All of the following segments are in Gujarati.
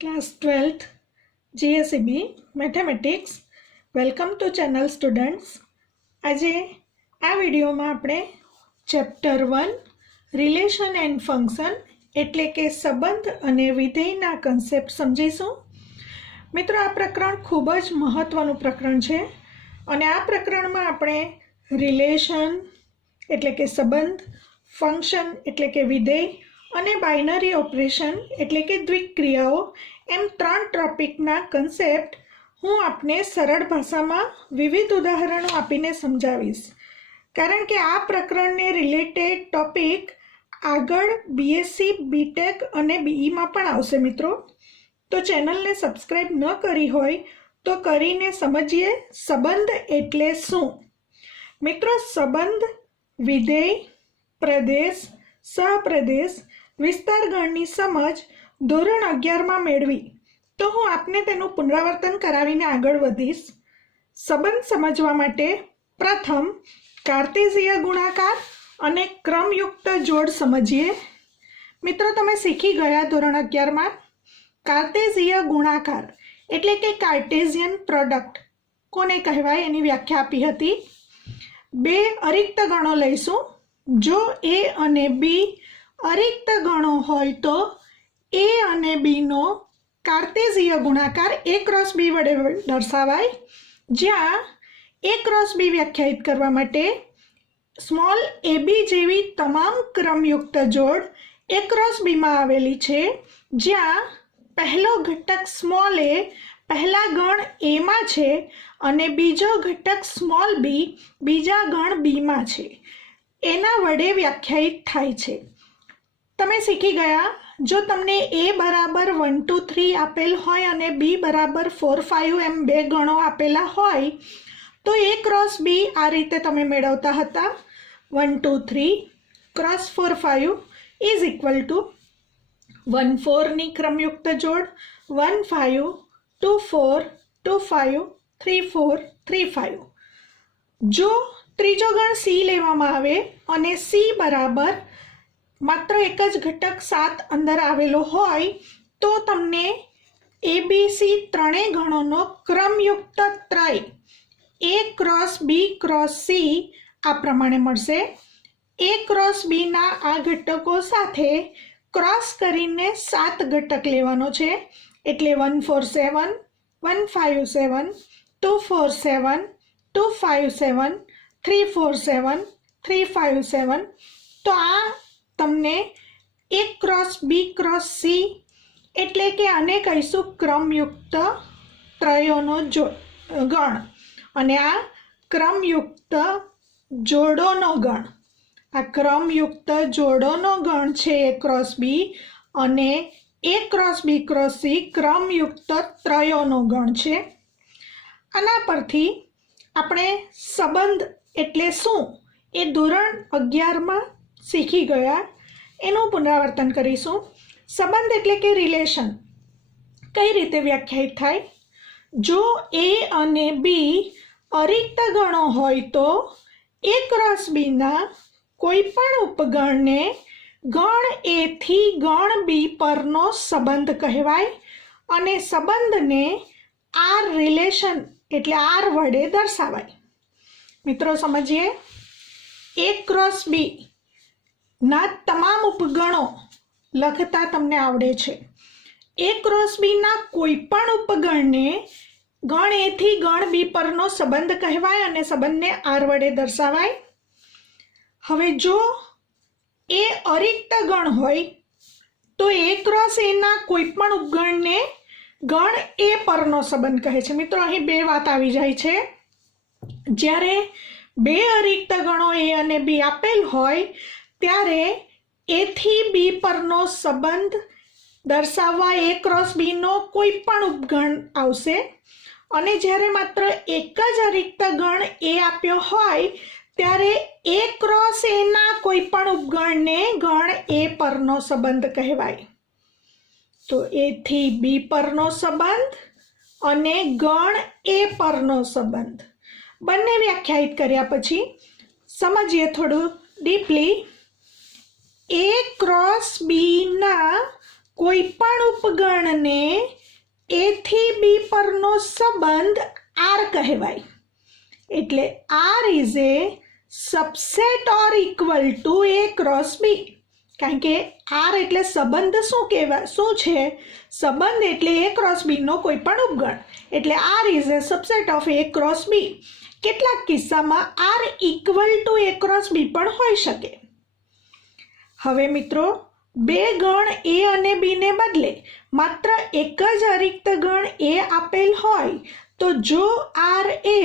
Class 12th GSEB Mathematics. Welcome to channel students. આજે આ વિડીયોમાં આપણે ચેપ્ટર 1 રિલેશન એન્ડ ફંક્શન એટલે કે સંબંધ અને વિધેયના કન્સેપ્ટ સમજીશું. મિત્રો, આ પ્રકરણ ખૂબ જ મહત્ત્વનું પ્રકરણ છે અને આ પ્રકરણમાં આપણે રિલેશન એટલે કે સંબંધ, ફંક્શન એટલે કે વિધેય અને બાઇનરી ઓપરેશન એટલે કે દ્વિક્રિયાઓ એમ 3 ટોપિકના કન્સેપ્ટ હું આપને સરળ ભાષામાં વિવિધ ઉદાહરણો આપીને સમજાવીશ. કારણ કે આ પ્રકરણને રિલેટેડ ટોપિક આગળ બીએસસી, બીટેક અને બીઈમાં પણ આવશે મિત્રો. તો ચેનલને સબસ્ક્રાઈબ ન કરી હોય તો કરીને સમજીએ સંબંધ એટલે શું. મિત્રો, સંબંધ વિધેય, પ્રદેશ, સહપ્રદેશ, વિસ્તારગણની સમજ ધોરણ 11માં મેળવી તો હું આપને તેનું પુનરાવર્તન કરાવીને આગળ વધીશ. સંબંધ સમજવા માટે પ્રથમ કાર્ટેશિય ગુણાકાર અને ક્રમયુક્ત જોડ સમજીએ. મિત્રો, તમે શીખી ગયા ધોરણ 11માં કાર્ટેશિય ગુણાકાર એટલે કે કાર્ટેશિયન પ્રોડક્ટ કોને કહેવાય એની વ્યાખ્યા આપી હતી. બે અરિક્ત ગણો લઈશું. જો એ અને બી અરિક્ત ગણો હોય તો એ અને બીનો કાર્ટેશિય ગુણાકાર a ક્રોસ b વડે દર્શાવાય. જ્યાં a ક્રોસ b વ્યાખ્યાયિત કરવા માટે સ્મોલ ab જેવી તમામ ક્રમયુક્ત જોડ a ક્રોસ bમાં આવેલી છે. જ્યાં પહેલો ઘટક સ્મોલ a પહેલા ગણ એમાં છે અને બીજો ઘટક સ્મોલ b બીજા ગણ બીમાં છે, એના વડે વ્યાખ્યાયિત થાય છે. તમે શીખી ગયા, જો તમને a બરાબર 1 2 3 આપેલ હોય અને b બરાબર 4 5 એમ બે ગણો આપેલા હોય તો a ક્રોસ b આ રીતે તમે મેળવતા હતા. 1 2 3 ક્રોસ 4 5 ઇઝ ઇક્વલ ટુ 1 4 ની ક્રમયુક્ત જોડ 1 5 2 4 2 5 3 4 3 5. જો ત્રીજો ગણ c લેવામાં આવે અને c બરાબર માત્ર એક જ ઘટક 7 અંદર આવેલો હોય તો તમને એબીસી ત્રણેય ગણોનો ક્રમયુક્ત ત્રય a cross b cross c આ પ્રમાણે મળશે. a ક્રોસ bના આ ઘટકો સાથે ક્રોસ કરીને 7 ઘટક લેવાનો છે. એટલે 1 4 7 1 5 7 2 4 7 2 5 7 3 4 7 3 5 7. તો આ તમને a cross b cross c એટલે કે આને કહીશું ક્રમયુક્ત ત્રયોનો ગણ અને આ ક્રમયુક્ત જોડોનો ગણ. આ ક્રમયુક્ત જોડોનો ગણ છે a ક્રોસ b અને a cross b cross c ક્રમયુક્ત ત્રયોનો ગણ છે. આના પરથી આપણે સંબંધ એટલે શું એ ધોરણ 11માં શીખી ગયા, એનું પુનરાવર્તન કરીશું. સંબંધ એટલે કે રિલેશન કઈ રીતે વ્યાખ્યાયિત થાય. જો a અને b અરિક્ત ગણો હોય તો a ક્રોસ bના કોઈ પણ ઉપગણને ગણ a થી ગણ b પરનો સંબંધ કહેવાય અને સંબંધને આર રિલેશન એટલે આર વડે દર્શાવાય. મિત્રો સમજીએ. a ક્રોસ b ના તમામ ઉપગણો લખતા તમને આવડે છે. a ક્રોસ b ના કોઈ પણ ઉપગણને ગણ a થી ગણ b પરનો સંબંધ કહેવાય અને સંબંધને આર વડે દર્શાવાય. હવે જો એ અરિક્ત ગણ હોય તો a ક્રોસ a ના કોઈ પણ ઉપગણને ગણ a પરનો સંબંધ કહે છે. મિત્રો, અહીં બે વાત આવી જાય છે. જ્યારે બે અરિક્ત ગણો a અને b આપેલ હોય ત્યારે a થી b પરનો સંબંધ દર્શાવવા a ક્રોસ b નો કોઈ પણ ઉપગણ આવશે અને જ્યારે માત્ર એક જ અરિક્ત ગણ a આપ્યો હોય ત્યારે a ક્રોસ a ના કોઈ પણ ઉપગણને ગણ a પરનો સંબંધ કહેવાય. તો a થી b પરનો સંબંધ અને ગણ a પરનો સંબંધ બંને વ્યાખ્યાયિત કર્યા પછી સમજીએ થોડું ડીપલી. a ક્રોસ b ના કોઈપણ ઉપગણને A થી B પરનો સંબંધ R કહેવાય. એટલે R is a subset or equal to A cross B. કારણ કે R એટલે સંબંધ શું છે? સંબંધ એટલે A cross B નો કોઈ પણ ઉપગણ. એટલે R is a subset of A cross B. કેટલાક કિસ્સામાં R equal to A cross B પણ હોઈ શકે. હવે મિત્રો, બે ગણ A અને B ને બદલે માત્ર એક જ અરિક્ત ગણ A આપેલ હોય તો જો R એ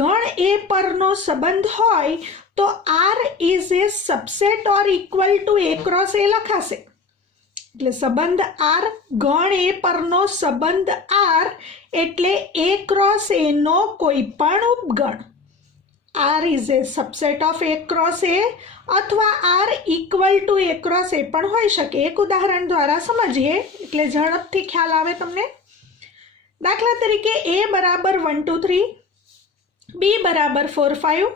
ગણ A પરનો સંબંધ હોય તો R is a subset or equal to A cross A લખાશે. એટલે સંબંધ R ગણ A પરનો સંબંધ R એટલે A cross A નો કોઈ પણ ઉપગણ. R is a subset of A cross A અથવા R equal to A cross A પણ હોઈ શકે. એક ઉદાહરણ દ્વારા સમજીએ એટલે ઝડપથી ખ્યાલ આવે તમને. દાખલા તરીકે A બરાબર 1 2 3, B બરાબર 4 5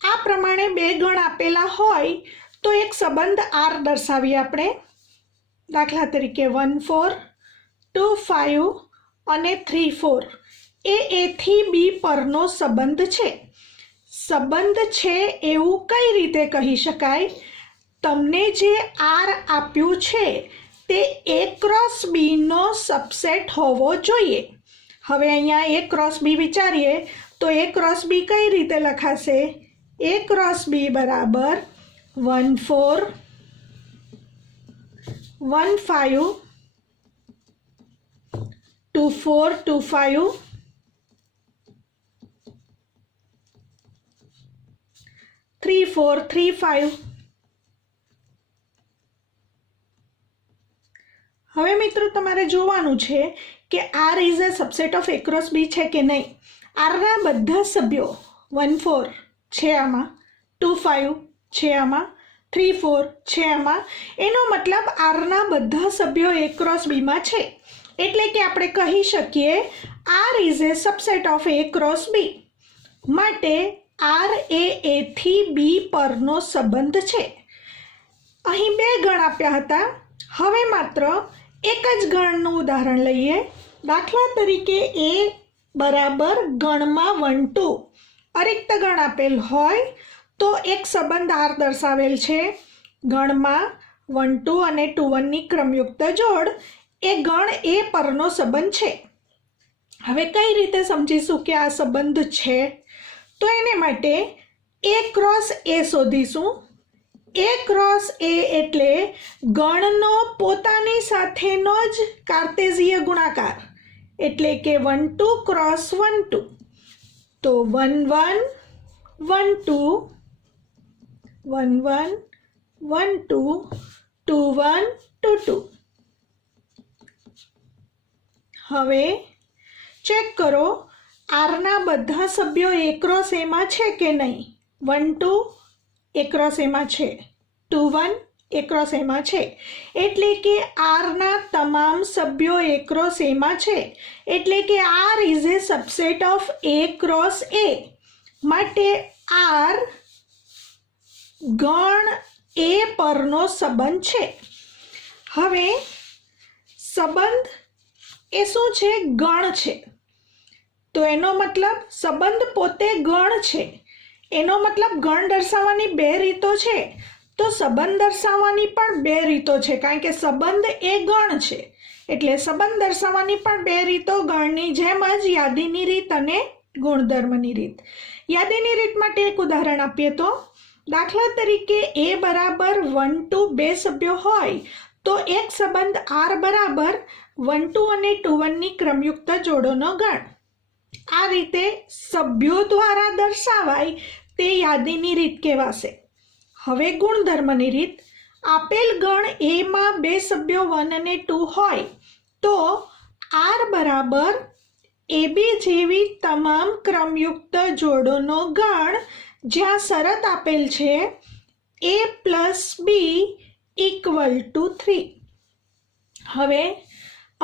આ પ્રમાણે બે ગણ આપેલા હોય તો એક સંબંધ R દર્શાવીએ આપણે. દાખલા તરીકે 1 4, 2 5 અને 3 4 એ A થી B પરનો સંબંધ છે. સંબંધ છે એવું કઈ રીતે કહી શકાય? તમને જે R આપ્યું છે તે A ક્રોસ B નો સબસેટ હોવો જોઈએ. હવે અહીંયા A ક્રોસ B વિચારીએ તો A ક્રોસ B કઈ રીતે લખાશે? A ક્રોસ B બરાબર 1 4 1 5 2 4 2 5 3 4 3 5. હવે મિત્રો તમારે જોવાનું છે કે R is a subset of A cross B છે કે નહીં. R ના બધા સભ્યો 1 4 છે આમાં, 2 5 છે આમાં, 3 4 છે આમાં. એનો મતલબ R ના બધા સભ્યો A cross B માં છે. એટલે કે આપણે કહી શકીએ R is a subset of A cross B. માટે R એ A થી B પરનો સંબંધ છે. અહીં બે ગણ આપ્યા હતા. હવે માત્ર એક જ ગણનું ઉદાહરણ લઈએ. દાખલા તરીકે A બરાબર ગણમાં 1 2 અરિક્ત ગણ આપેલ હોય તો એક સંબંધ R દર્શાવેલ છે. ગણમાં 1 2 અને 2 1 ની ક્રમયુક્ત જોડ એ ગણ A પરનો સંબંધ છે. હવે કઈ રીતે સમજીશું કે આ સંબંધ છે? તો એને માટે A ક્રોસ A શોધીશું. A ક્રોસ A એટલે ગણનો પોતાની સાથેનો જ કાર્ટેઝીય ગુણાકાર. એટલે કે 1 2 ક્રોસ 1 2. તો 1 1 1 2 1 1 1 2 2 1 2 2. હવે ચેક કરો R ના બધા સભ્યો A ક્રોસ A માં છે કે નહીં. 1 2 A ક્રોસ A માં છે, 2 1 A ક્રોસ A માં છે. એટલે કે R ના તમામ સભ્યો A ક્રોસ A માં છે. એટલે કે R is a subset of A cross A. માટે R ગણ A પરનો સંબંધ છે. હવે સંબંધ એ શું છે? ગણ છે. તો એનો મતલબ સંબંધ પોતે ગણ છે. એનો મતલબ ગણ દર્શાવવાની બે રીતો છે. તો સંબંધ દર્શાવવાની પણ બે રીતો છે. કારણ કે સંબંધ એ ગણ છે. એટલે સંબંધ દર્શાવવાની પણ બે રીતો ગણની જેમ જ યાદીની રીત અને ગુણધર્મની રીત. યાદીની રીત માટે એક ઉદાહરણ આપીએ તો દાખલા તરીકે A બરાબર 1 2 બે સભ્યો હોય તો એક સંબંધ R બરાબર 1 2 અને 2 1 ની ક્રમયુક્ત જોડોનો ગણ. આ રીતે સભ્યો દ્વારા દર્શાવાય તે યાદીની રીત કહેવાશે. હવે ગુણધર્મની રીત. આપેલ ગણ A માં બે સભ્યો 1 અને 2 હોય તો R બરાબર AB જેવી તમામ ક્રમયુક્ત જોડોનો ગણ જ્યાં શરત આપેલ છે A plus B equal to 3. હવે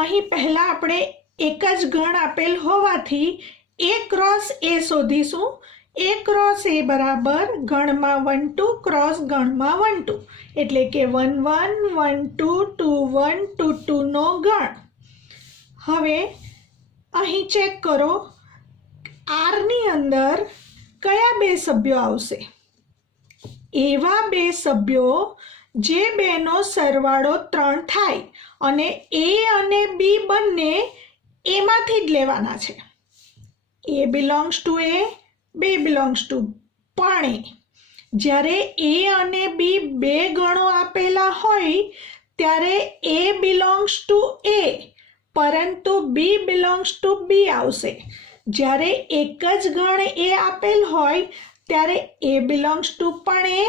અહીં પહેલાં આપણે એક જ ગણ આપેલ હોવાથી A ક્રોસ A શોધીશું. A ક્રોસ A બરાબર ગણમાં 1 2 ક્રોસ ગણમાં 1 2 એટલે કે 1 1 1 2 2 1 2 2 નો ગણ. હવે અહીં ચેક કરો R ની અંદર કયા બે સભ્યો આવશે? એવા બે સભ્યો જે બેનો સરવાળો 3 થાય અને A અને B બંને એમાંથી જ લેવાના છે. A belongs to A, B belongs to પણ A. જ્યારે A અને B બે ગણો આપેલા હોય ત્યારે A બિલોંગ્સ ટુ A પરંતુ B બિલોંગ્સ ટુ B આવશે. જ્યારે એક જ ગણ A આપેલ હોય ત્યારે A બિલોંગ્સ ટુ પણ A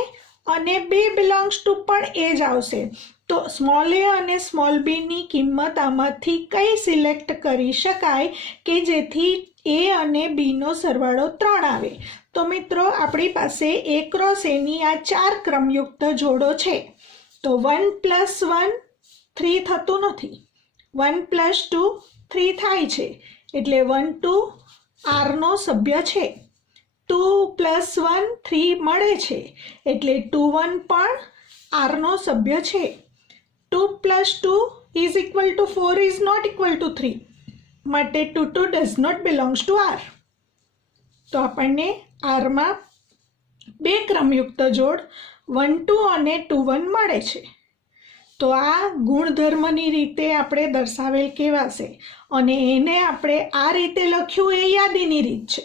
અને B બિલોંગ્સ ટુ પણ A જ આવશે. તો સ્મોલ a અને સ્મોલ b ની કિંમત આમાંથી કઈ સિલેક્ટ કરી શકાય કે જેથી A અને B નો સરવાળો 3 આવે? તો મિત્રો આપણી પાસે A ક્રોસ A ની આ 4 ક્રમયુક્ત જોડો છે. તો 1 + 1 3 થતું નથી, 1 + 2 3 થાય છે એટલે 1 2 R નો સભ્ય છે. 2 + 1 3 મળે છે એટલે 2 1 પણ R નો સભ્ય છે. 2 + 2 = 4 is not equal to 3 માટે 2 2 does not belongs to R. તો આપણને R માં બે ક્રમયુક્ત જોડ 1 2 અને 2 1 મળે છે. તો આ ગુણધર્મની રીતે આપણે દર્શાવેલ કહેવાશે અને એને આપણે આ રીતે લખ્યું એ યાદીની રીત છે.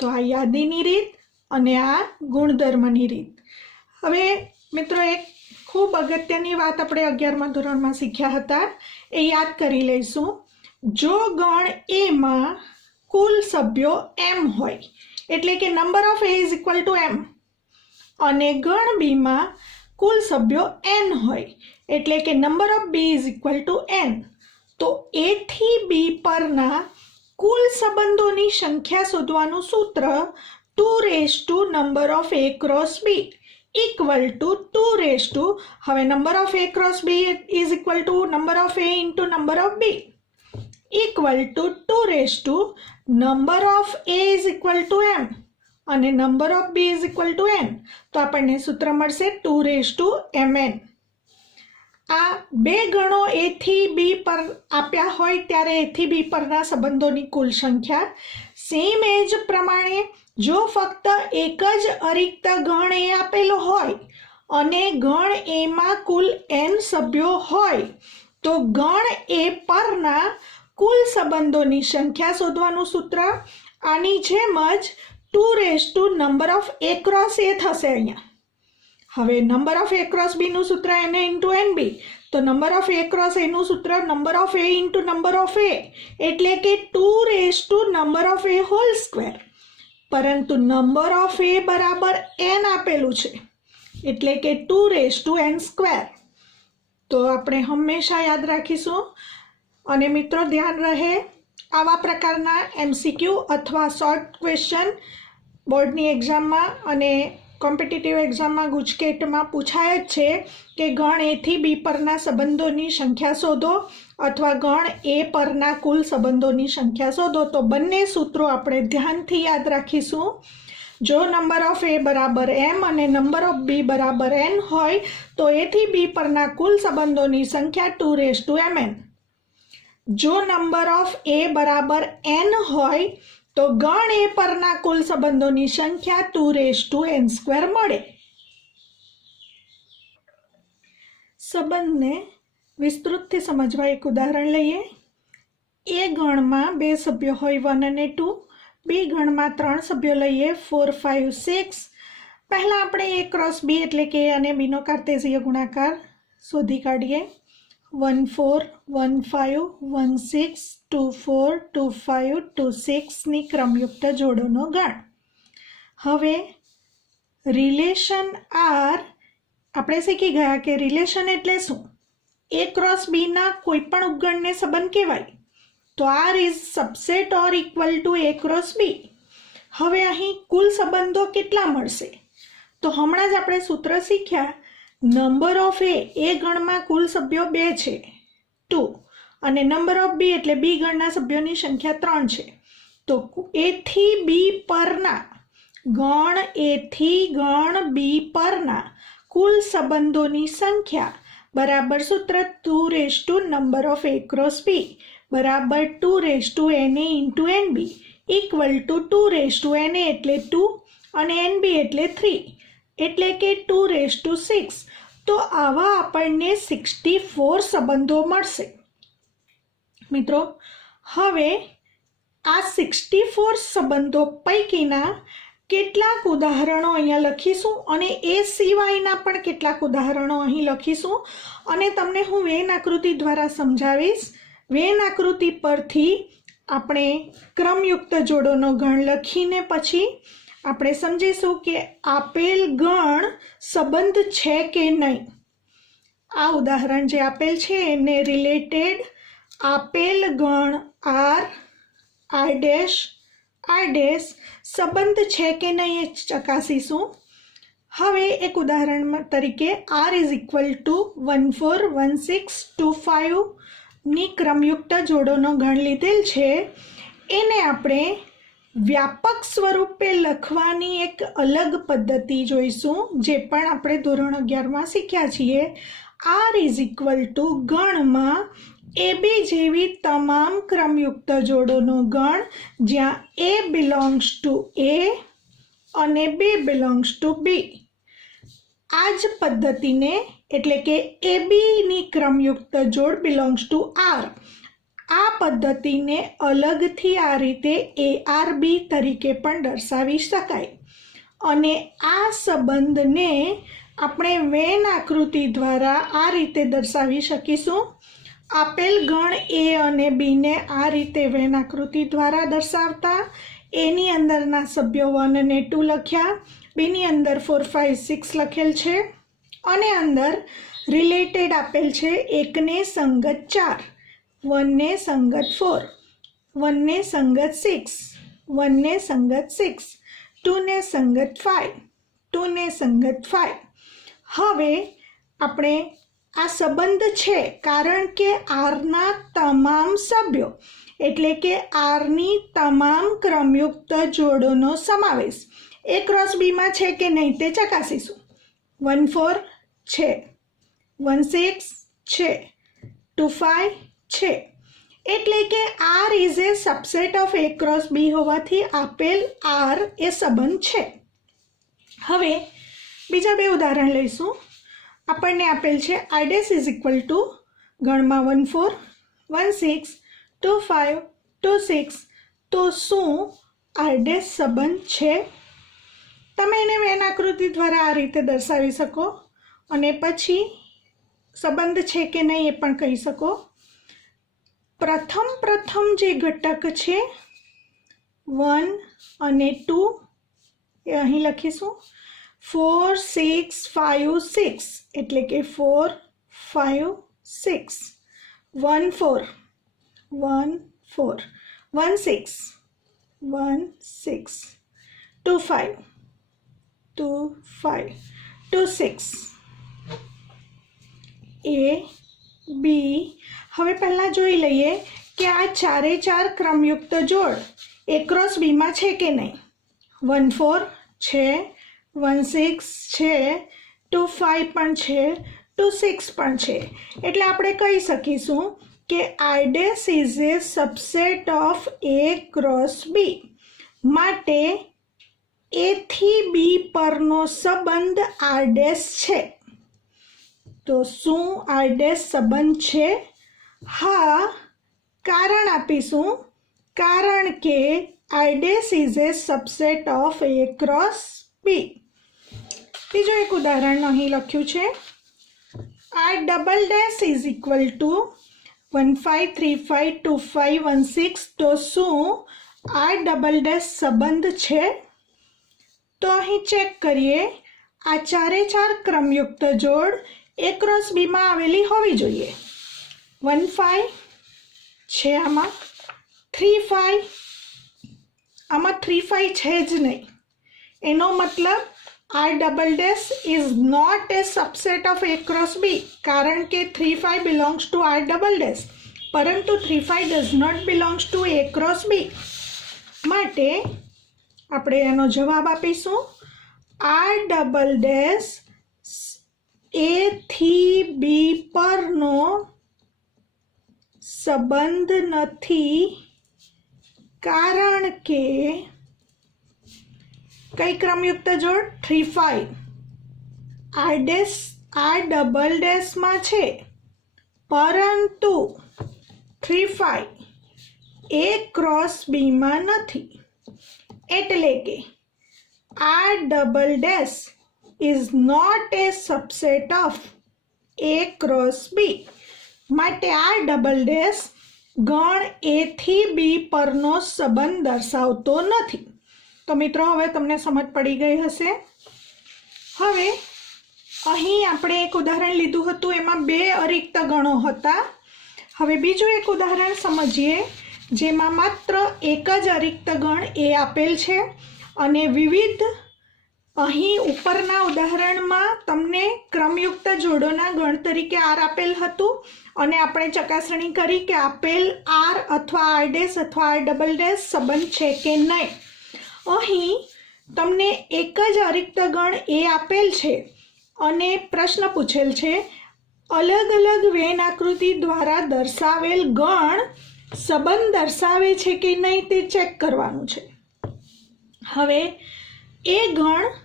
તો આ યાદીની રીત અને આ ગુણધર્મની રીત. હવે મિત્રો એક ખૂબ અગત્યની વાત આપણે 11મા ધોરણમાં શીખ્યા હતા એ યાદ કરી લઈશું. જો ગણ A માં કુલ સભ્યો m હોય એટલે કે નંબર ઓફ A = m અને ગણ B માં કુલ સભ્યો n હોય એટલે કે નંબર ઓફ B = n, તો A થી B પરના કુલ સંબંધોની સંખ્યા શોધવાનું સૂત્ર 2 number of A cross B = 2 હવે number of A cross B = number of A into number of B = 2 number of A = m અને નંબર ઓફ B = n. તો આપણને સૂત્ર મળશે 2mn. આ બે ગણો A થી B પર આપ્યા હોય ત્યારે A થી B પરના સંબંધોની કુલ સંખ્યા. સેમ એ જ પ્રમાણે જો ફક્ત એક જ અરિક્ત ગણ A આપેલો હોય અને ગણ A માં કુલ n સભ્યો હોય તો ગણ A પરના કુલ સંબંધોની સંખ્યા શોધવાનું સૂત્ર આની જેમ જ 2 number of A cross A થશે. અહીંયા હવે number of A cross B નું સૂત્ર Na into NB, તો number of A cross A નું સૂત્ર number of A into number of A એટલે કે 2 number of A whole square. પરંતુ નંબર ઓફ A બરાબર n આપેલું છે એટલે કે 2n². તો આપણે હંમેશા યાદ રાખીશું. અને મિત્રો ધ્યાન રહે આવા પ્રકારના MCQ અથવા શોર્ટ ક્વેશ્ચન બોર્ડની એક્ઝામમાં અને કોમ્પિટિટિવ એક્ઝામમાં ગુજકેટમાં પૂછાય જ છે કે ગણ A થી B પરના સંબંધોની સંખ્યા શોધો અથવા ગણ A પરના કુલ સંબંધોની સંખ્યા શોધો. તો બંને સૂત્રો આપણે ધ્યાનથી યાદ રાખીશું. જો નંબર ઓફ A બરાબર m અને નંબર ઓફ B બરાબર n હોય તો A થી B પરના કુલ સંબંધોની સંખ્યા 2mn. જો નંબર ઓફ A બરાબર n હોય તો ગણ A પરના કુલ સંબંધોની સંખ્યા 2n² મળે. સંબંધને વિસ્તૃતથી સમજવા એક ઉદાહરણ લઈએ. A ગણમાં બે સભ્યો હોય 1 અને 2, B ગણમાં 3 સભ્યો લઈએ 4 5 6. પહેલાં આપણે A ક્રોસ B એટલે કે A અને B નો કાર્ટેશિય ગુણાકાર શોધી કાઢીએ. 1 4 1 5 1 6 2 4 2 5 2 6 ની ક્રમયુક્ત જોડોનો ગણ. હવે રિલેશન R આપણે શીખી ગયા કે રિલેશન એટલે શું? A ક્રોસ B ના કોઈ પણ ઉપગણને સંબંધ કહેવાય. તો R is subset or equal to A cross B. હવે અહીં કુલ સંબંધો કેટલા મળશે? તો હમણાં જ આપણે સૂત્ર શીખ્યા નંબર ઓફ A ગણમાં કુલ સભ્યો 2 છે 2 અને નંબર ઓફ B એટલે B ગણના સભ્યોની સંખ્યા 3 છે. તો A થી B પરના ગણ એ થી ગણ બી પરના કુલ સંબંધોની સંખ્યા બરાબર સૂત્ર 2 number of A cross B બરાબર 2 NA into NB equal to 2 NA એટલે 2 અને NB એટલે 3 એટલે કે 2 તો આવા આપણને 64 સંબંધો મળશે. મિત્રો હવે આ 64 સંબંધો પૈકીના કેટલાક ઉદાહરણો અહીંયા લખીશું અને એ સિવાયના પણ કેટલાક ઉદાહરણો અહીં લખીશું અને તમને હું વેન આકૃતિ દ્વારા સમજાવીશ. વેન આકૃતિ પરથી આપણે ક્રમયુક્ત જોડોનો ગણ લખીને પછી આપણે સમજીશું કે આપેલ ગણ સંબંધ છે કે નહીં. આ ઉદાહરણ જે આપેલ છે એને રિલેટેડ આપેલ ગણ આર ડેશ સંબંધ છે કે નહીં એ ચકાસીશું. હવે એક ઉદાહરણ તરીકે r ઇઝ ઇક્વલ ટુ 1 4 1 6 2 5 ની ક્રમયુક્ત જોડોનો ગણ લીધેલ છે. એને આપણે વ્યાપક સ્વરૂપે લખવાની એક અલગ પદ્ધતિ જોઈશું જે પણ આપણે ધોરણ 11માં શીખ્યા છીએ. r ઇઝ ઇક્વલ ટુ ગણમાં AB જેવી તમામ ક્રમયુક્ત જોડોનો ગણ જ્યાં A બિલોંગ્સ ટુ A અને B બિલોંગ્સ ટુ B. આ જ પદ્ધતિને એટલે કે ABની ક્રમયુક્ત જોડ બિલોંગ્સ ટુ R. આ પદ્ધતિને અલગથી આ રીતે ARB તરીકે પણ દર્શાવી શકાય અને આ સંબંધને આપણે વેન આકૃતિ દ્વારા આ રીતે દર્શાવી શકીશું. આપેલ ગણ A અને Bને આ રીતે વેન આકૃતિ દ્વારા દર્શાવતા એની અંદરના સભ્યો 1 અને 2 લખ્યા, બીની અંદર 4 5 6 લખેલ છે અને અંદર રિલેટેડ આપેલ છે. એકને સંગત 4, 1 ને સંગત 4, 1 ને સંગત 6, 1 ને સંગત 6, 2 ને સંગત 5, 2 ને સંગત 5. હવે આપણે આ સંબંધ છે કારણ કે આરના તમામ સભ્યો એટલે કે આરની તમામ ક્રમયુક્ત જોડોનો સમાવેશ એ ક્રોસ બીમાં છે કે નહીં તે ચકાસીશું. 1 4 છે, 1 6 છે, 2 5 છે એટલે કે R is a subset of A cross B હોવાથી આપેલ R એ સંબંધ છે. હવે બીજા બે ઉદાહરણ લઈશું. આપણને આપેલ છે I dash is equal to ગણમાં 1 4 1 6 2 5 2 6. તો શું R ડેશ સંબંધ છે? તમે એને વેન આકૃતિ દ્વારા આ રીતે દર્શાવી શકો અને પછી સંબંધ છે કે નહીં એ પણ કહી શકો. પ્રથમ જે ઘટક છે 1 અને 2 એ અહીં લખીશું. 4 6 5 6 એટલે કે 4 5 6, 1 4 1 4, 1 6 1 6, 2 5 2 5, 2 6. A B. હવે પહેલાં જોઈ લઈએ કે આ ચારે ચાર ક્રમયુક્ત જોડ A ક્રોસ બીમાં છે કે નહીં. 1 4 છે, 1 6 છે, 2 5 પણ છે, 2 6 પણ છે. એટલે આપણે કહી શકીશું કે I dash is a subset of A cross B. માટે A થી B પરનો સંબંધ R ડેશ છે. તો શું R ડેશ સંબંધ છે? હા, કારણ આપીશું. કારણ કે I dash is a subset of A cross B. બીજું એક ઉદાહરણ અહીં લખ્યું છે. I double dash is equal to 1 5 3 5 2 5 1 6. તો શું I ડબલ ડેશ સંબંધ છે? તો અહીં ચેક કરીએ. આ ચારે ચાર ક્રમયુક્ત જોડ A ક્રોસ બીમાં આવેલી હોવી જોઈએ. 1 5 છે આમાં, 3 5 આમાં 3 5 છે જ નહીં. એનો મતલબ I double dash is not a subset of A cross B કારણ કે 3 5 belongs to I double dash પરંતુ 3 5 does not belongs to A cross B. માટે આપણે એનો જવાબ આપીશું આર ડબલ ડેશ એ થી બી પરનો સંબંધ નથી, કારણ કે કઈ ક્રમયુક્ત જોડ 3 5 આર ડબલ ડેશમાં છે, પરંતુ 3 5 એ ક્રોસ બીમાં નથી, એટલે કે R double dash is not a subset of A cross B. માટે આર ડબલ ડેશ ગણ એ થી બી પરનો સંબંધ દર્શાવતો નથી. તો મિત્રો હવે તમને સમજ પડી ગઈ હશે. હવે અહીં આપણે એક ઉદાહરણ લીધું હતું, એમાં 2 અરિક્ત ગણો હતા. હવે બીજું એક ઉદાહરણ સમજીએ જેમાં માત્ર એક જ અરિક્ત ગણ એ આપેલ છે અને વિવિધ અહીં ઉપરના ઉદાહરણમાં તમને ક્રમયુક્ત જોડોના ગણ તરીકે આર આપેલ હતું અને આપણે ચકાસણી કરી કે આપેલ આર અથવા આર ડેશ અથવા આર ડબલ ડેશ સંબંધ છે કે નહીં. અહીં તમને એક જ અરિક્ત ગણ એ આપેલ છે અને પ્રશ્ન પૂછેલ છે અલગ અલગ વેન આકૃતિ દ્વારા દર્શાવેલ ગણ સંબંધ દર્શાવે છે કે નહીં તે ચેક કરવાનું છે. હવે એ ગણમાં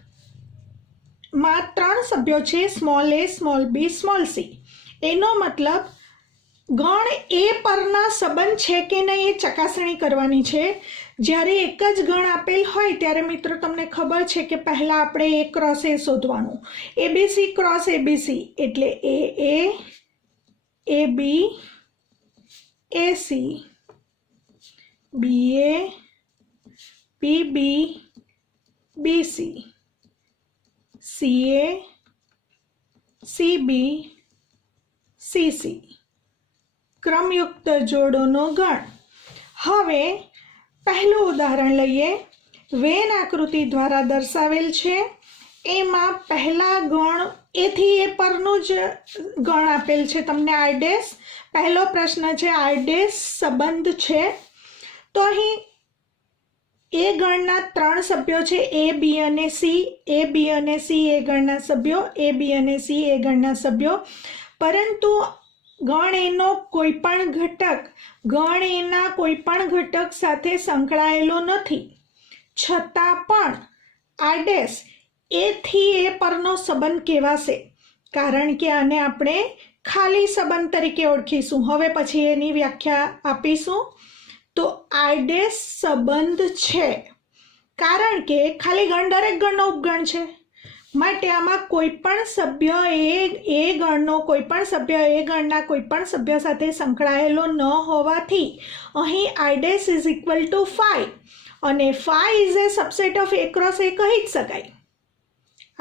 3 સભ્યો છે, સ્મોલ એ, સ્મોલ બી, સ્મોલ સી. એનો મતલબ ગણ એ પરના સંબંધ છે કે નહીં એ ચકાસણી કરવાની છે. જ્યારે એક જ ગણ આપેલ હોય ત્યારે મિત્રો તમને ખબર છે કે પહેલાં આપણે એ ક્રોસ એ શોધવાનું. એબીસી ક્રોસ એબીસી એટલે એ બી A C, B A B B B C, C A C B C C, ક્રમયુક્ત જોડોનો ગણ. હવે પહેલું ઉદાહરણ લઈએ. વેન આકૃતિ દ્વારા દર્શાવેલ છે, એમાં પહેલા ગણ એથી એ પરનું જ ગણ આપેલ છે તમને આર ડેશ. પહેલો પ્રશ્ન છે આર ડેશ સંબંધ છે. તો અહીં એ ગણના 3 સભ્યો છે, એ બી અને સી. એ બી અને સી એ ગણના સભ્યો, એ બી અને સી એ ગણના સભ્યો. પરંતુ ગણ એનો કોઈ પણ ઘટક ગણ એના કોઈ પણ ઘટક સાથે સંકળાયેલો નથી, છતાં પણ આર ડેશ એથી એ પરનો સંબંધ કહેવાશે, કારણ કે આને આપણે ખાલી સંબંધ તરીકે ઓળખીશું. હવે પછી એની વ્યાખ્યા આપીશું. તો આર ડેશ સંબંધ છે કારણ કે ખાલી ગણ દરેક ગણનો ઉપગણ છે. માટે આમાં કોઈ પણ સભ્ય એ ગણનો કોઈ પણ સભ્ય એ ગણના કોઈ પણ સભ્ય સાથે સંકળાયેલો ન હોવાથી અહીં R dash is equal to 5 અને 5 is a subset of A cross A કહી જ શકાય.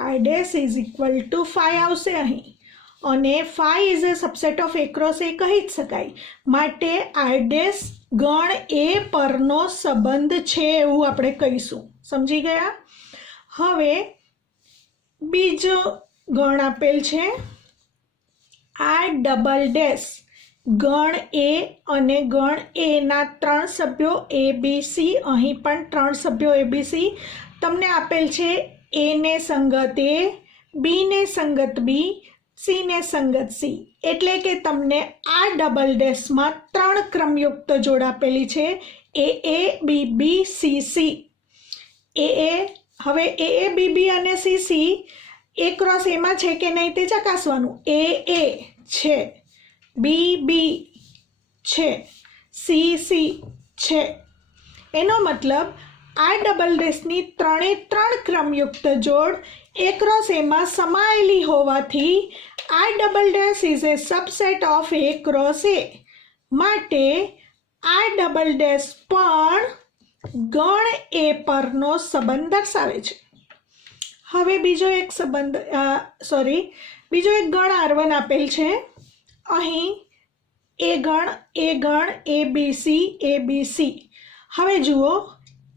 R dash is equal to 5 આવશે અહીં અને 5 is a subset of A cross A કહી જ શકાય. માટે આર ડેશ ગણ એ પરનો સંબંધ છે એવું આપણે કહીશું. સમજી ગયા? હવે બીજો ગણ આપેલ છે આર ડબલ ડેશ. ગણ એ અને ગણ એના 3 સભ્યો એ બી સી. અહીં પણ 3 સભ્યો એ બી સી તમને આપેલ છે. એ ને સંગત એ, બી ને સંગત બી, સી ને સંગત સી. એટલે કે તમને આર ડબલ ડેશમાં 3 ક્રમયુક્ત જોડ આપેલી છે, એ બી બી સી સી. હવે એ બી બી અને સી સી એ ક્રોસ એમાં છે કે નહીં તે ચકાસવાનું. એ છે, બી બી છે, સી સી છે. એનો મતલબ આર ડબલ ડેશની 3 ક્રમયુક્ત જોડ એ ક્રોસ એમાં સમાયેલી હોવાથી R double dash is a subset of A cross A. માટે આર ડબલ ડેશ પણ ગણ એ પરનો સંબંધ દર્શાવે છે. હવે બીજો એક ગણ R1 આપેલ છે. અહીં એ ગણ ABC. હવે જુઓ,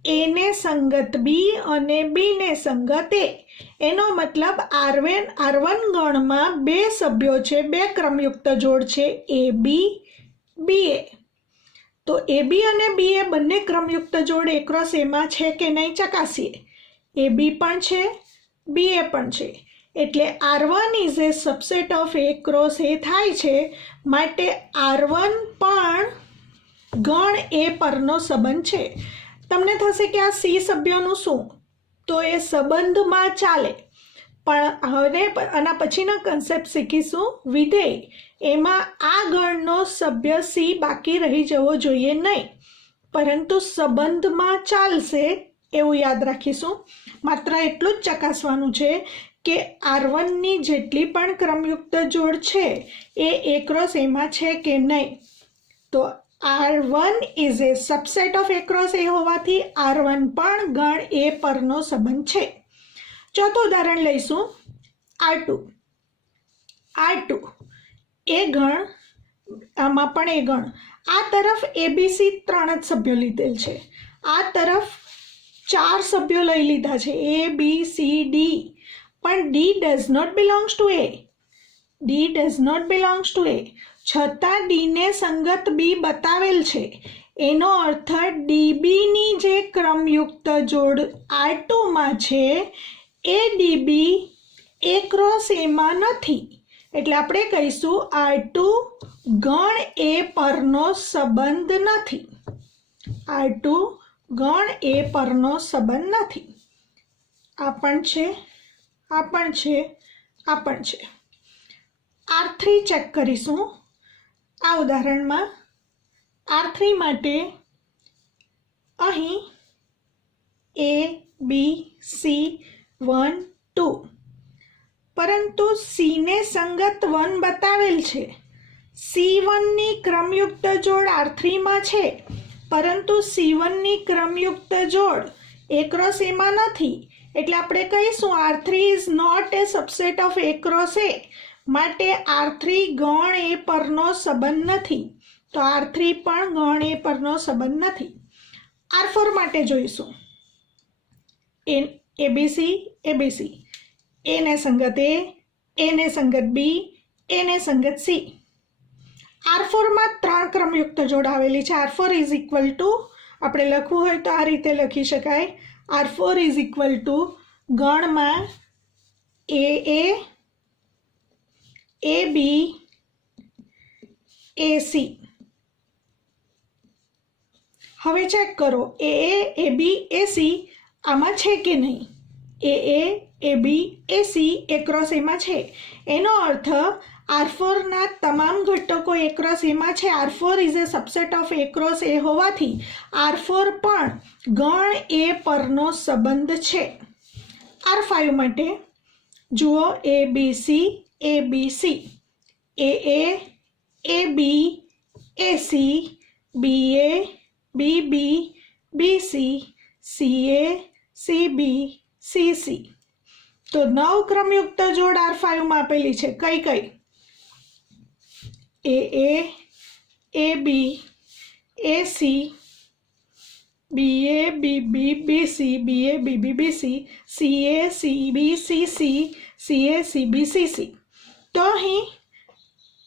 એ ને સંગત બી અને બી ને સંગત એ. એનો મતલબ R1 ગણમાં 2 સભ્યો છે, 2 ક્રમયુક્ત જોડ છે, AB BA. તો AB અને BA બંને ક્રમયુક્ત જોડ A ક્રોસ Aમાં છે કે નહીં ચકાસીએ. AB પણ છે, BA પણ છે, એટલે R1 is a subset of A cross A થાય છે, માટે R1 પણ ગણ A પરનો સંબંધ છે. તમને થશે કે આ C સભ્યોનું શું? તો એ સંબંધમાં ચાલે, પણ હવે આના પછીના કન્સેપ્ટ શીખીશું વિધેય. એમાં આ ગણનો સભ્ય C બાકી રહી જવો જોઈએ નહીં, પરંતુ સંબંધમાં ચાલશે એવું યાદ રાખીશું. માત્ર એટલું જ ચકાસવાનું છે કે R1ની જેટલી પણ ક્રમયુક્ત જોડ છે એ A ક્રોસ Aમાં છે કે નહીં. તો R1 is a subset of A cross A હોવાથી R1 પણ ગણ A પરનો સંબંધ છે. ચોથું ઉદાહરણ લઈશું, R2 એ ગણ, આમાં પણ એ ગણ. આ તરફ ABC 3 જ સભ્યો લીધેલ છે, આ તરફ 4 સભ્યો લઈ લીધા છે, A B C D, પણ D does not belongs to A. D does not belongs to A, છતાં D ને સંગત B બતાવેલ છે. એનો અર્થ DBની જે ક્રમયુક્ત જોડ R2માં છે એ DB A ક્રોસ Aમાં નથી, એટલે આપણે કહીશું R2 ગણ A પરનો સંબંધ નથી. R2 ગણ A પરનો સંબંધ નથી. આ પણ છે, આ પણ છે, આ પણ છે. R3 ચેક કરીશું. આ ઉદાહરણમાં R3 માટે અહીં A B C 1 2, પરંતુ C ને સંગત 1 બતાવેલ છે. C1ની ક્રમયુક્ત જોડ R3માં છે, પરંતુ C1ની ક્રમયુક્ત જોડ A ક્રોસ Aમાં નથી, એટલે આપણે કહીશું R3 is not a subset of A cross A, માટે R3 ગણ A પરનો સંબંધ નથી. તો R3 પણ ગણ A પરનો સંબંધ નથી. R4 માટે જોઈશું. ABC ABC, A ને સંગત A ને સંગત B, A ને સંગત C. R4માં 3 ક્રમયુક્ત જોડ આવેલી છે. R4 ઇઝ ઇક્વલ ટુ, આપણે લખવું હોય તો આ રીતે લખી શકાય, R4 ઇઝ ઇક્વલ ટુ ગણમાં AA AB AC. હવે ચેક કરો AA AB AC આમાં છે કે નહીં. AA AB AC A cross Aમાં છે, એનો અર્થ R4ના તમામ ઘટકો A ક્રોસ Aમાં છે. R4 is a subset of A cross A હોવાથી R4 પણ ગણ A પરનો સંબંધ છે. R5 માટે જુઓ ABC ABC, AA AB AC, BA BB BC, CA CB CC. તો 9 ક્રમયુક્ત જોડ R5માં આપેલી છે. કઈ કઈ? AA AB AC, BA BB BC, BA BB BC, CA CB CC, CA CB CC. તો અહીં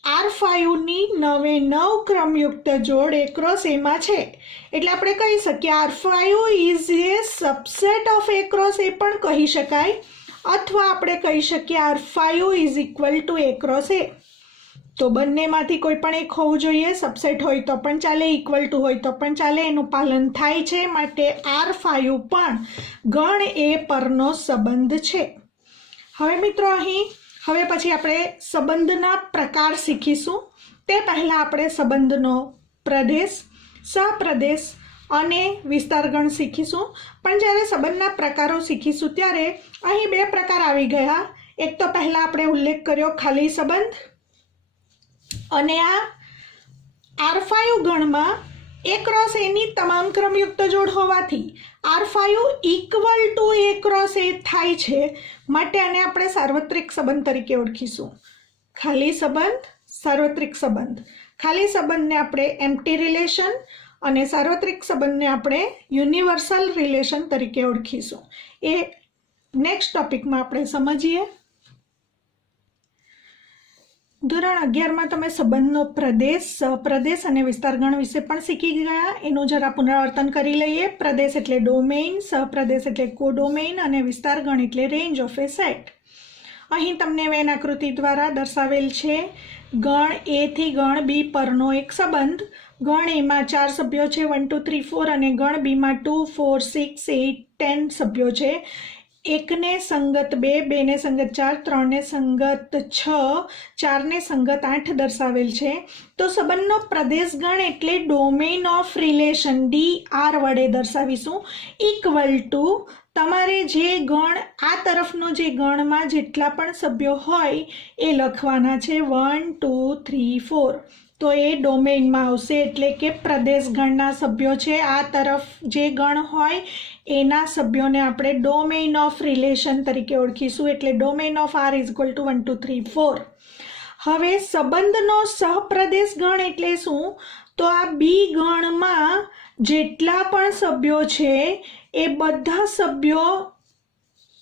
R5ની 9 ક્રમયુક્ત જોડ A ક્રોસ Aમાં છે, એટલે આપણે કહી શકીએ R5 is a subset of A cross A પણ કહી શકાય, અથવા આપણે કહી શકીએ R5 is equal two A cross A. તો બંનેમાંથી કોઈ પણ એક હોવું જોઈએ. સબસેટ હોય તો પણ ચાલે, ઇક્વલ ટુ હોય તો પણ ચાલે, એનું પાલન થાય છે, માટે R5 પણ ગણ A પરનો સંબંધ છે. હવે મિત્રો અહીં હવે પછી આપણે સંબંધના પ્રકાર શીખીશું. તે પહેલાં આપણે સંબંધનો પ્રદેશ, સહપ્રદેશ અને વિસ્તારગણ શીખીશું. પણ જ્યારે સંબંધના પ્રકારો શીખીશું ત્યારે અહીં 2 પ્રકાર આવી ગયા. એક તો પહેલાં આપણે ઉલ્લેખ કર્યો ખાલી સંબંધ, અને આ R5 ગણમાં A ક્રોસ Aની તમામ ક્રમયુક્ત જોડ હોવાથી R5 equal to A cross A થાય છે, માટે આને આપણે સાર્વત્રિક સંબંધ તરીકે ઓળખીશું. ખાલી સંબંધ, સાર્વત્રિક સંબંધ. ખાલી સંબંધને આપણે એમ્પ્ટી રિલેશન અને સાર્વત્રિક સંબંધને આપણે યુનિવર્સલ રિલેશન તરીકે ઓળખીશું. એ નેક્સ્ટ ટોપિકમાં આપણે સમજીએ. ધોરણ 11માં તમે સંબંધનો પ્રદેશ, સહપ્રદેશ અને વિસ્તારગણ વિશે પણ શીખી ગયા. એનું જરા પુનરાવર્તન કરી લઈએ. પ્રદેશ એટલે ડોમેઇન, સહપ્રદેશ એટલે કોડોમેઇન અને વિસ્તારગણ એટલે રેન્જ ઓફ એ સેટ. અહીં તમને વેન આકૃતિ દ્વારા દર્શાવેલ છે ગણ એ થી ગણ બી પરનો એક સંબંધ. ગણ એમાં 4 સભ્યો છે, 1 2 3 4, અને ગણ બીમાં 2 4 6 8 10 સભ્યો છે. એકને સંગત 2, 2ને સંગત 4, 3ને સંગત 6, 4ને સંગત 8 દર્શાવેલ છે. તો સંબંધનો પ્રદેશ ગણ એટલે ડોમેઇન ઓફ રિલેશન DR વડે દર્શાવીશું. ઇક્વલ ટુ તમારે જે ગણ આ તરફનો જે ગણમાં જેટલા પણ સભ્યો હોય એ લખવાના છે 1 2 3 4. તો એ ડોમેઇનમાં આવશે, એટલે કે પ્રદેશ ગણના સભ્યો છે. આ તરફ જે ગણ હોય એના સભ્યોને આપણે ડોમેઇન ઓફ રિલેશન તરીકે ઓળખીશું. એટલે domain of R is equal to 1 2 3 4. હવે સંબંધનો સહપ્રદેશ ગણ એટલે શું? તો આ બી ગણમાં જેટલા પણ સભ્યો છે એ બધા સભ્યો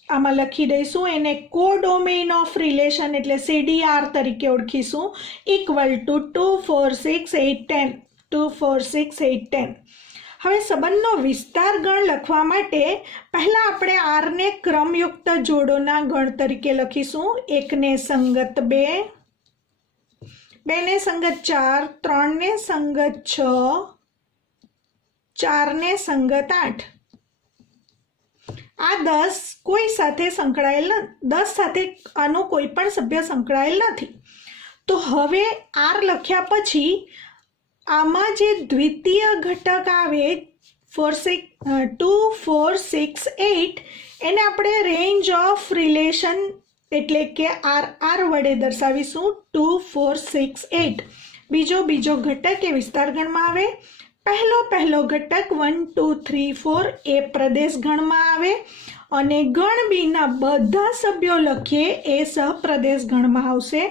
આમાં લખી દઈશું. એને કોડોમેઇન ઓફ રિલેશન એટલે CDR તરીકે ઓળખીશું. Equal to 2 4 6 8 10. 2 4 6 8 10. હવે સંબંધનો વિસ્તાર ગણ લખવા માટે પહેલાં આપણે આરને ક્રમયુક્ત જોડોના ગણ તરીકે લખીશું. એકને સંગત 2, 2ને સંગત 4, 3ને સંગત 6, 4ને સંગત 8. આ 10 કોઈ સાથે સંકળાયેલ નથી. 10 સાથે આનો કોઈ પણ સભ્ય સંકળાયેલ નથી. તો હવે R લખ્યા પછી આમાં જે દ્વિતીય ઘટક આવે 2 4 6 8 એને આપણે રેન્જ ઓફ રિલેશન એટલે કે RR વડે દર્શાવીશું. 2 4 6 8. બીજો ઘટક એ વિસ્તારગણમાં આવે. પહેલો ઘટક 1 2 3 4 એ પ્રદેશ ગણમાં આવે, અને ગણ બીના બધા સભ્યો લખીએ એ સહપ્રદેશ ગણમાં આવશે.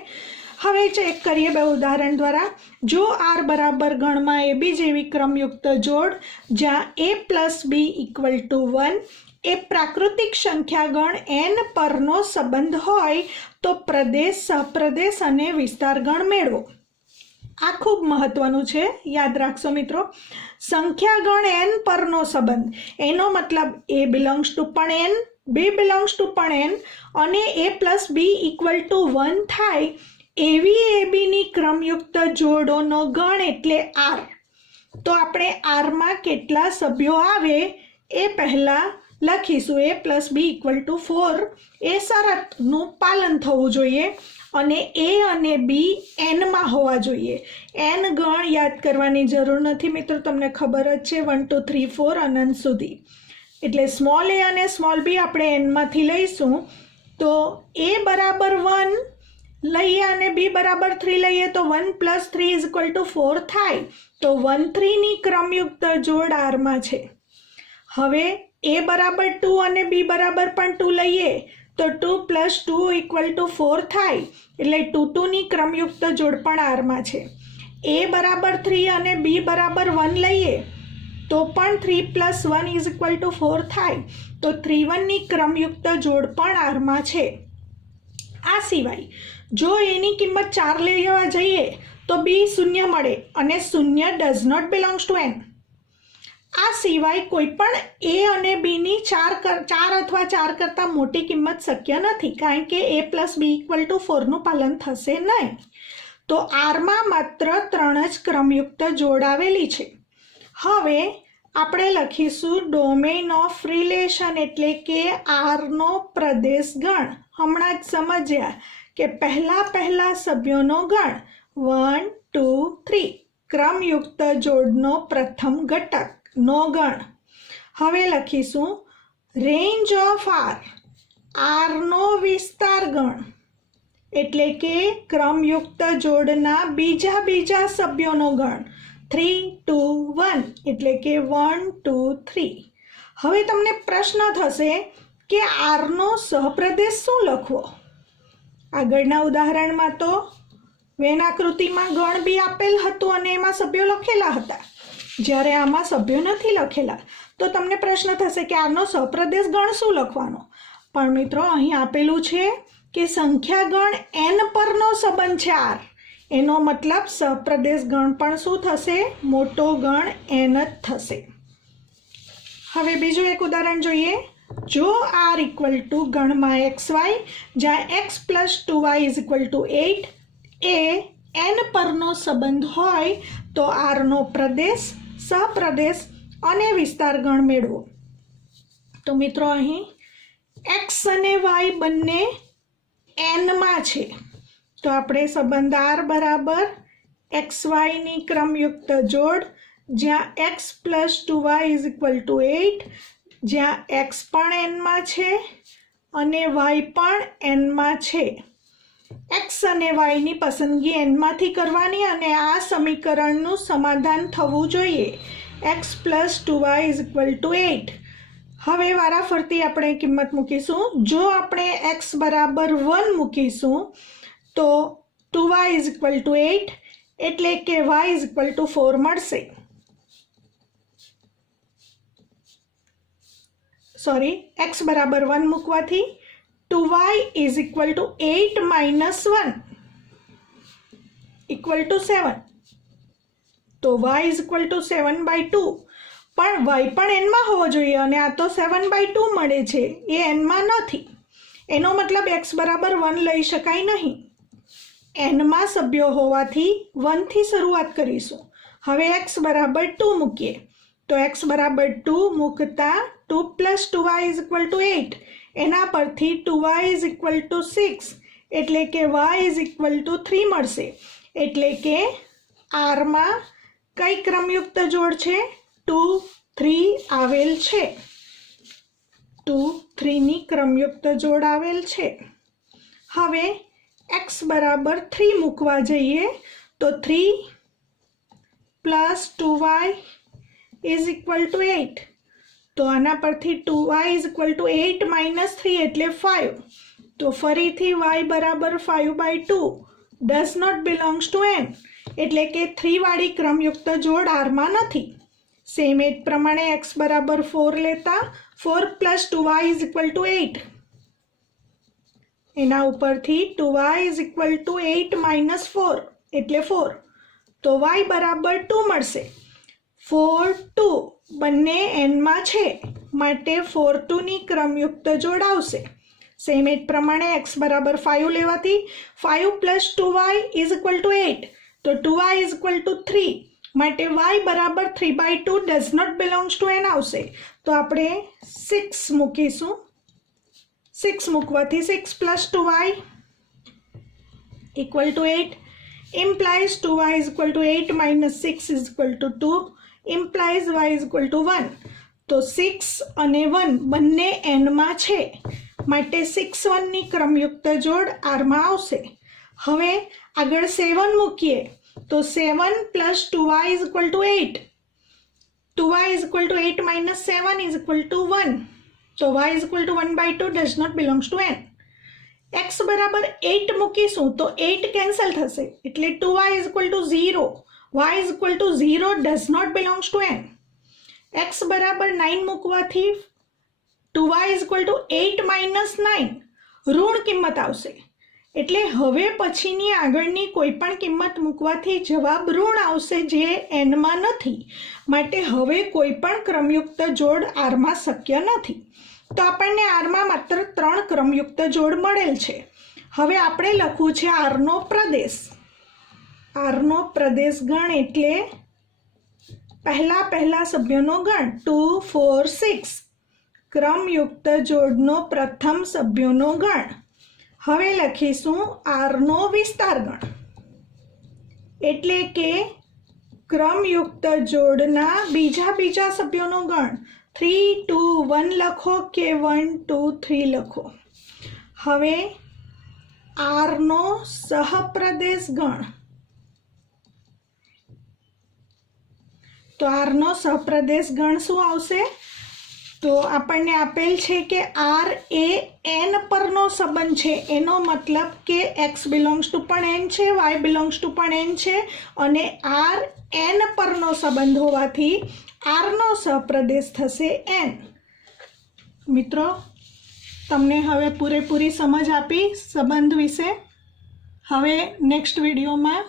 હવે ચેક કરીએ બે ઉદાહરણ દ્વારા. જો R બરાબર ગણમાં એ બી જેવી ક્રમયુક્ત જોડ જ્યાં A plus B equal to 1 એ પ્રાકૃતિક સંખ્યા ગણ n પરનો સંબંધ હોય તો પ્રદેશ, સહપ્રદેશ અને વિસ્તાર ગણ મેળવો. આ ખૂબ મહત્વનું છે, યાદ રાખશો મિત્રો. સંખ્યા ગણ n પરનો સંબંધ એનો મતલબ A બિલોંગ્સ ટુ પણ n, B બિલોંગ્સ ટુ પણ n, અને A plus B equal to 1 થાય એવી ABની ક્રમયુક્ત જોડોનો ગણ એટલે R. તો આપણે Rમાં કેટલા સભ્યો આવે એ પહેલાં લખીશું. A plus B equal to 4 એ શરતનું પાલન થવું જોઈએ, અને A અને B Nમાં હોવા જોઈએ. N ગણ યાદ કરવાની જરૂર નથી મિત્રો, તમને ખબર જ છે 1 2 3 4 અનંત સુધી. એટલે સ્મોલ a અને સ્મોલ b આપણે Nમાંથી લઈશું. તો A બરાબર 1 લઈએ અને B બરાબર 3 લઈએ તો 1 + 3 ઇઝ ઇક્વલ ટુ 4 થાય. તો 1 3ની ક્રમયુક્ત જોડ Rમાં છે. હવે A બરાબર 2 અને B બરાબર પણ 2 લઈએ તો 2 + 2 ઇક્વલ ટુ 4 થાય. એટલે 2 2ની ક્રમયુક્ત જોડ પણ Rમાં છે. A બરાબર 3 અને B બરાબર 1 લઈએ તો પણ 3 + 1 ઇઝ ઇક્વલ ટુ 4 થાય. તો 3 1ની ક્રમયુક્ત જોડ પણ Rમાં છે. આ સિવાય જો એની કિંમત 4 લેવા જઈએ તો B 0 મળે, અને 0 does not belongs to n. આ સિવાય કોઈ પણ A અને Bની 4 અથવા 4 કરતાં મોટી કિંમત શક્ય નથી, કારણ કે A + B ઇક્વલ ટુ 4નું પાલન થશે નહીં. તો Rમાં માત્ર 3 જ ક્રમયુક્ત જોડ આવેલી છે. હવે આપણે લખીશું ડોમેઇન ઓફ રિલેશન એટલે કે Rનો પ્રદેશ ગણ. હમણાં જ સમજ્યા કે પહેલા સભ્યોનો ગણ 1 2 3 ક્રમયુક્ત જોડનો પ્રથમ ઘટક નો ગણ. હવે લખીશું રેન્જ ઓફ Rનો વિસ્તાર ગણ એટલે કે ક્રમયુક્ત જોડના બીજા સભ્યોનો ગણ 3 2 1 એટલે કે 1 2 3. હવે તમને પ્રશ્ન થશે કે Rનો સહપ્રદેશ શું લખવો? આગળના ઉદાહરણમાં તો વેન આકૃતિમાં ગણ બી આપેલ હતું અને એમાં સભ્યો લખેલા હતા, જ્યારે આમાં સભ્યો નથી લખેલા. તો તમને પ્રશ્ન થશે કે આનો સહપ્રદેશ ગણ શું લખવાનો? પણ મિત્રો અહીં આપેલું છે કે સંખ્યાગણ n પરનો સંબંધ છે r, એનો મતલબ સહપ્રદેશ ગણ પણ શું થશે? મોટો ગણ n જ થશે. હવે બીજું એક ઉદાહરણ જોઈએ. જો r ઇક્વલ ટુ ગણમાં xy જ્યાં x plus 2y is equal to 8 A n પરનો સંબંધ હોય તો r નો પ્રદેશ, સહપ્રદેશ અને વિસ્તાર ગણ મેળવો. તો મિત્રો અહીં x અને y બંને n માં છે, તો આપણે સંબંધ r બરાબર xy ની ક્રમયુક્ત જોડ જ્યાં x plus 2y is equal to 8, જ્યાં x પણ n માં છે અને y પણ n માં છે. x અને y ની પસંદગી n માંથી કરવાની અને આ સમીકરણનું સમાધાન થવું જોઈએ. x plus 2y is equal to 8. હવે વારાફરતી આપણે કિંમત મૂકીશું. જો આપણે x બરાબર 1 મૂકીશું તો 2y ઇઝ ઇક્વલ ટુ 8 એટલે કે y ઇઝ ઇક્વલ ટુ 4 મળશે. x બરાબર 1 મૂકવાથી 2y is equal to 8 minus 1 equal to 7. તો y ઇઝ ઇક્વલ ટુ 7/2, પણ y પણ n માં હોવો જોઈએ અને આ તો 7/2 મળે છે, એ n માં નથી. એનો મતલબ x બરાબર 1 લઈ શકાય નહીં. n માં સભ્યો હોવાથી 1 થી શરૂઆત કરીશું. હવે x બરાબર 2 મૂકીએ તો x બરાબર 2 મૂકતા 2 plus 2y is equal to 8, એના પરથી 2y ઇઝ ઇક્વલ ટુ 6 એટલે કે y ઇઝ ઇક્વલ ટુ 3 મળશે. એટલે કે r માં કઈ ક્રમયુક્ત જોડ છે? 2, 3 આવેલ છે. 2, 3 ની ક્રમયુક્ત જોડ આવેલ છે. હવે x બરાબર 3 મૂકવા જઈએ તો 3 plus 2y is equal to 8. તો આના પરથી 2y is equal to 8 minus 3 એટલે 5. તો ફરીથી y બરાબર 5/2 does not belongs to n, એટલે કે 3 વાળી ક્રમયુક્ત જોડ r માં નથી. સેમ એ જ પ્રમાણે x બરાબર 4 લેતા 4 plus 2y is equal to 8, એના ઉપરથી 2y is equal to 8 minus 4 એટલે 4. તો y બરાબર 2 મળશે. 4, 2 બંને n માં છે માટે 4, 2 ની ક્રમયુક્ત જોડ આવશે. સેમ એ જ પ્રમાણે x બરાબર 5 લેવાથી 5 plus 2y is equal to 8, તો 2y ઇઝ ઇક્વલ ટુ 3 માટે y બરાબર 3/2 does not belongs to n આવશે. તો આપણે 6 મૂકીશું. 6 મૂકવાથી 6 plus 2y equal to 8 implies 2y is equal to 8 minus 6 is equal to 2 implies y is equal to 1. તો 6 અને 1 બંને n માં છે માટે 6, 1 ની ક્રમયુક્ત જોડ r માં આવશે. હવે આગળ 7 મૂકીએ તો 7 plus 2y is equal to 8. 2y is equal to 8 minus 7 is equal to 1. તો y is equal to 1/2 does not belongs to n. x બરાબર 8 મૂકીશું તો 8 કેન્સલ થશે એટલે 2y is equal to 0. y is equal to 0 does not belongs to n. x બરાબર 9 મૂકવાથી 2y is equal to 8 minus 9 ઋણ કિંમત આવશે. એટલે હવે પછીની આગળની કોઈ પણ કિંમત મૂકવાથી જવાબ ઋણ આવશે જે n માં નથી, માટે હવે કોઈ પણ ક્રમયુક્ત જોડ r માં શક્ય નથી. તો આપણને r માં માત્ર 3 ક્રમયુક્ત જોડ મળેલ છે. હવે આપણે લખવું છે r નો પ્રદેશ. r નો પ્રદેશ ગણ એટલે પહેલા સભ્યનો ગણ 2, 4, 6 ક્રમયુક્ત જોડનો પ્રથમ સભ્યોનો ગણ. હવે લખીશું r નો વિસ્તાર ગણ એટલે કે ક્રમયુક્ત જોડના બીજા સભ્યોનો ગણ. 3, 2, 1 લખો કે 1, 2, 3 લખો. હવે r નો સહપ્રદેશ ગણ. તો r નો સહપ્રદેશ ગણ શું આવશે? તો આપણને આપેલ છે કે r એ n પરનો સંબંધ છે, એનો મતલબ કે x બિલોંગ્સ ટુ પણ n છે, y બિલોંગ્સ ટુ પણ n છે અને r n પરનો સંબંધ હોવાથી r નો સહપ્રદેશ થશે n. મિત્રો તમને હવે પૂરેપૂરી સમજ આપી સંબંધ વિશે. હવે નેક્સ્ટ વિડીયોમાં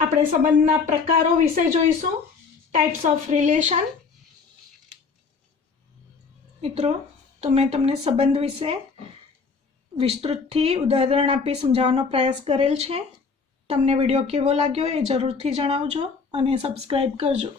આપણે સંબંધના પ્રકારો વિશે જોઈશું, ટાઈપ્સ ઓફ રિલેશન. મિત્રો, તો મેં તમને સંબંધ વિશે વિસ્તૃતથી ઉદાહરણ આપી સમજાવવાનો પ્રયાસ કરેલ છે. તમને વિડીયો કેવો લાગ્યો એ જરૂરથી જણાવજો અને સબસ્ક્રાઈબ કરજો.